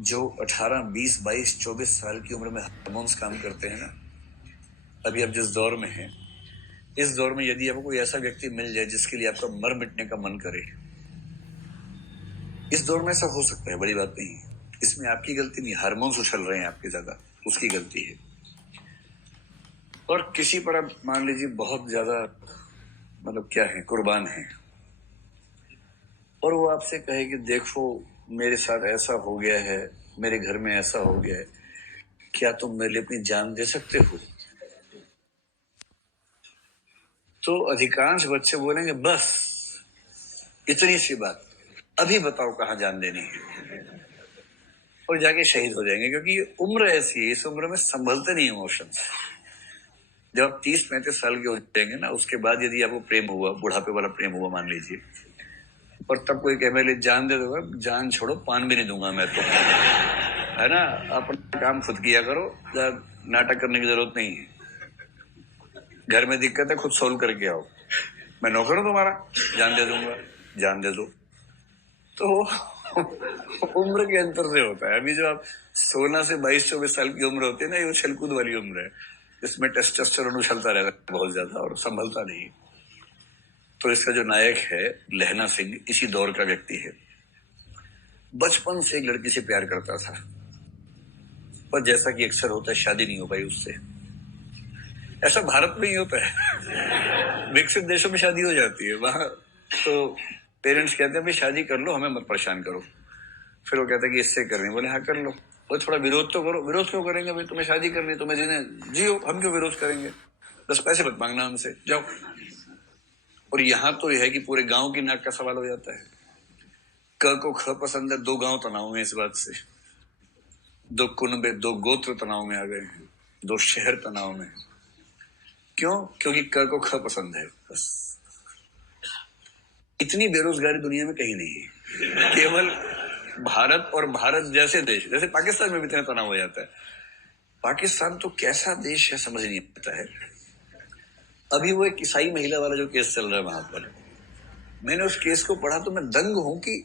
जो 18, 20, 22, 24 साल की उम्र में हार्मोन्स काम करते हैं ना, अभी आप जिस दौर में हैं, इस दौर में यदि आपको कोई ऐसा व्यक्ति मिल जाए जिसके लिए आपका मर मिटने का मन करे, इस दौर में ऐसा हो सकता है, बड़ी बात नहीं है। इसमें आपकी गलती नहीं, हार्मोन्स उछल रहे हैं आपके ज्यादा, उसकी गलती है। और किसी पर आप मान लीजिए बहुत ज्यादा मतलब क्या है, कुर्बान है, और वो आपसे कहे कि देखो मेरे साथ ऐसा हो गया है, मेरे घर में ऐसा हो गया है, क्या तुम मेरे लिए अपनी जान दे सकते हो? तो अधिकांश बच्चे बोलेंगे बस इतनी सी बात, अभी बताओ कहाँ जान देनी है, और जाके शहीद हो जाएंगे। क्योंकि ये उम्र ऐसी है, इस उम्र में संभलते नहीं इमोशंस। जब आप 30-35 साल के हो जाएंगे ना, उसके बाद यदि आपको प्रेम हुआ, बुढ़ापे वाला प्रेम हुआ मान लीजिए, और तब कोई कहे मेरे लिए जान दे दोगा, जान छोड़ो, पान भी नहीं दूंगा मैं तो, है ना। अपना काम खुद किया करो, नाटक करने की जरूरत नहीं है। घर में दिक्कत है, खुद सोल्व करके आओ, मैं नौकर हूं तुम्हारा, जान दे दूंगा, जान दे दो। तो उम्र के अंतर से होता है। अभी जो आप 16 से 22-24 साल की उम्र होती है ना, ये छलकूद वाली उम्र है, इसमें टेस्टोस्टेरोन उछलता रहता है बहुत ज्यादा और संभलता नहीं। तो इसका जो नायक है लहना सिंह, इसी दौर का व्यक्ति है। बचपन से एक लड़की से प्यार करता था, पर जैसा कि अक्सर होता है, शादी नहीं हो पाई उससे। ऐसा भारत में ही होता है, विकसित देशों में शादी हो जाती है, वहां तो पेरेंट्स कहते हैं भाई शादी कर लो, हमें मत परेशान करो। फिर वो कहता है कि इससे करनी, बोले हाँ कर लो, और थोड़ा विरोध तो करो। विरोध क्यों करेंगे भाई, तुम्हें शादी करनी, तुम्हें जीने जियो, हम क्यों विरोध करेंगे, 10 पैसे मत मांगना हमसे, जाओ। और यहाँ तो यह है कि पूरे गांव की नाक का सवाल हो जाता है। क को ख पसंद है, 2 गांव तनाव में इस बात से, 2 कुनबे, 2 गोत्र तनाव में आ गए हैं, 2 शहर तनाव में। क्यों? क्योंकि क को ख पसंद है, बस। इतनी बेरोजगारी दुनिया में कहीं नहीं है, केवल भारत और भारत जैसे देश, जैसे पाकिस्तान में भी इतना तनाव हो जाता है। पाकिस्तान तो कैसा देश है समझ नहीं आता है। अभी वो एक ईसाई महिला वाला जो केस चल रहा है वहां पर, मैंने उस केस को पढ़ा तो मैं दंग हूं कि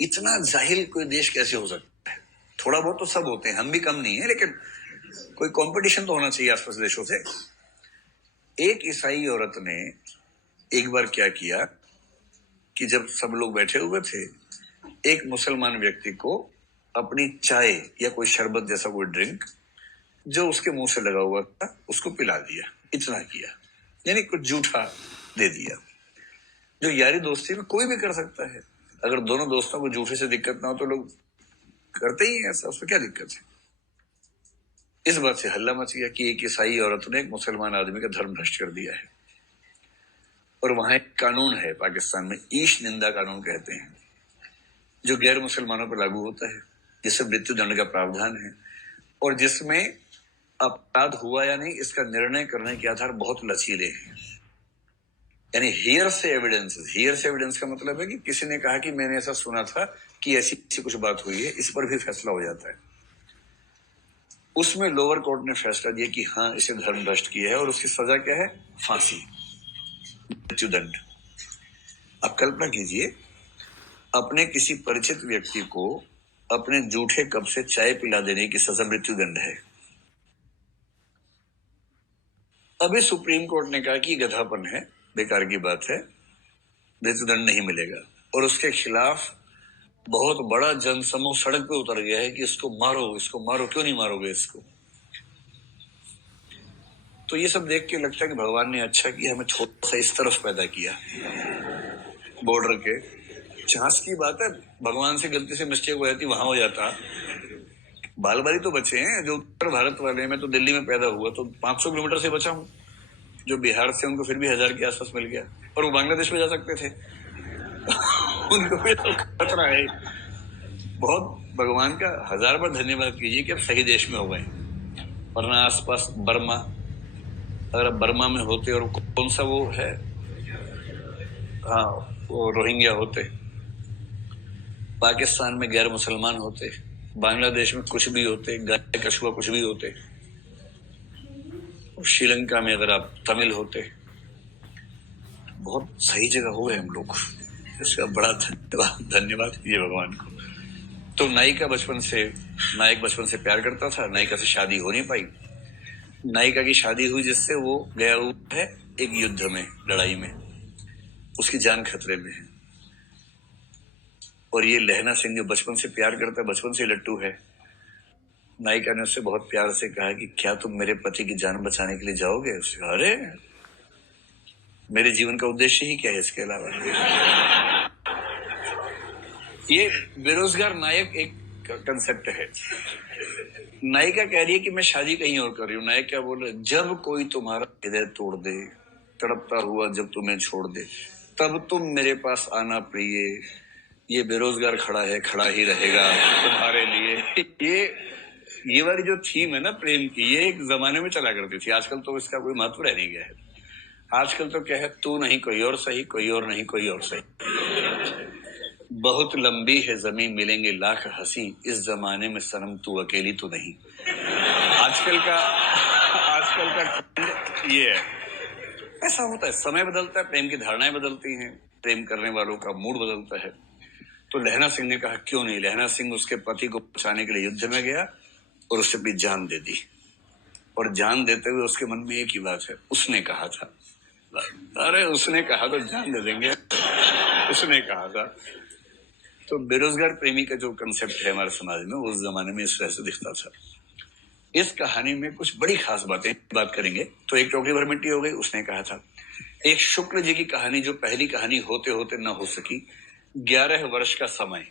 इतना जाहिल कोई देश कैसे हो सकता है। थोड़ा बहुत तो सब होते हैं, हम भी कम नहीं है, लेकिन कोई कंपटीशन तो होना चाहिए आसपास देशों से। एक ईसाई औरत ने एक बार क्या किया कि जब सब लोग बैठे हुए थे, एक मुसलमान व्यक्ति को अपनी चाय या कोई शरबत जैसा कोई ड्रिंक जो उसके मुंह से लगा हुआ था उसको पिला दिया। इतना किया, यानी कुछ झूठा दे दिया, जो यारी दोस्ती में कोई भी कर सकता है। अगर दोनों दोस्तों को झूठे से दिक्कत ना हो तो लोग करते ही हैं ऐसा, उसमें क्या दिक्कत है। इस बात से हल्ला मच गया कि एक ईसाई औरत ने एक मुसलमान आदमी का धर्म भ्रष्ट कर दिया है। और वहां एक कानून है पाकिस्तान में, ईश निंदा कानून कहते हैं, जो गैर मुसलमानों पर लागू होता है, जिससे मृत्यु दंड का प्रावधान है, और जिसमें अपराध हुआ या नहीं इसका निर्णय करने के आधार बहुत लचीले हैं। यानी हियर से एविडेंस, हियर से एविडेंस का मतलब है कि किसी ने कहा कि मैंने ऐसा सुना था कि ऐसी कुछ बात हुई है, इस पर भी फैसला हो जाता है। उसमें लोअर कोर्ट ने फैसला दिया कि हाँ इसे धर्म भ्रष्ट किया है, और उसकी सजा क्या है, फांसी, मृत्युदंड। आप कल्पना कीजिए, अपने किसी परिचित व्यक्ति को अपने जूठे कप से चाय पिला देने की सजा मृत्युदंड है। अभी सुप्रीम कोर्ट ने कहा कि गधापन है, बेकार की बात है, मृत्युदंड नहीं मिलेगा, और उसके खिलाफ बहुत बड़ा जनसमूह सड़क पे उतर गया है कि इसको मारो, इसको मारो, क्यों नहीं मारोगे इसको। तो ये सब देख के लगता है कि भगवान ने अच्छा किया, हमें थोड़ा सा इस तरफ पैदा किया, बॉर्डर के। चांस की बात है, भगवान से गलती से मिस्टेक हो जाती, वहां हो जाता। बाल बाली तो बचे हैं, जो उत्तर भारत वाले हैं। मैं तो दिल्ली में पैदा हुआ तो 500 किलोमीटर से बचा हूँ, जो बिहार से उनको फिर भी 1000 के आसपास मिल गया, और वो बांग्लादेश में जा सकते थे। उनको भी तो खतरा है। बहुत भगवान का 1000 बार धन्यवाद कीजिए कि अब सही देश में हो गए, वरना आसपास बर्मा, अगर बर्मा में होते, और कौन सा वो है, हाँ वो रोहिंग्या होते, पाकिस्तान में गैर मुसलमान होते, बांग्लादेश में कुछ भी होते, गाय कछुआ कुछ भी होते, श्रीलंका में अगर आप तमिल होते, बहुत सही जगह हो गए हम लोग। इसका बड़ा धन्यवाद कीजिए भगवान को। तो नायक बचपन से प्यार करता था, नायिका से शादी हो नहीं पाई। नायिका की शादी हुई जिससे वो गया हुआ है एक युद्ध में, लड़ाई में, उसकी जान खतरे में है। और ये लहना सिंह जो बचपन से प्यार करता है, बचपन से लट्टू है, नायिका ने उससे बहुत प्यार से कहा कि क्या तुम मेरे पति की जान बचाने के लिए जाओगे? उसने कहा, अरे मेरे जीवन का उद्देश्य ही क्या है इसके अलावा? ये बेरोजगार नायक एक कंसेप्ट है। नायिका कह रही है कि मैं शादी कहीं और कर रही हूँ। नायक क्या बोल रहा है? जब कोई तुम्हारा हृदय तोड़ दे, तड़पता हुआ जब तुम्हें छोड़ दे, तब तुम मेरे पास आना प्रिय। ये बेरोजगार खड़ा है, खड़ा ही रहेगा तुम्हारे लिए। ये वाली जो थीम है ना प्रेम की, ये एक जमाने में चला करती थी। आजकल तो इसका कोई महत्व रह नहीं गया है। आजकल तो क्या है, तू नहीं कोई और सही, कोई और नहीं कोई और सही। बहुत लंबी है जमीन, मिलेंगे लाख हंसी, इस जमाने में सनम तू अकेली तो नहीं। आजकल का ये है। ऐसा होता है, समय बदलता है, प्रेम की धारणाएं बदलती हैं, प्रेम करने वालों का मूड बदलता है। तो लहना सिंह ने कहा क्यों नहीं। लहना सिंह उसके पति को बचाने के लिए युद्ध में गया और उससे अपनी जान दे दी। और जान देते हुए उसके मन में एक ही बात है, उसने कहा था। अरे उसने कहा तो जान दे देंगे, उसने कहा था। तो बेरोजगार प्रेमी का जो कंसेप्ट है हमारे समाज में, उस जमाने में इस तरह से दिखता था। इस कहानी में कुछ बड़ी खास बात करेंगे। तो एक टोकरी भर मिट्टी हो गई, उसने कहा था। एक शुक्ल जी की कहानी, जो पहली कहानी होते होते न हो सकी, 11 वर्ष का समय।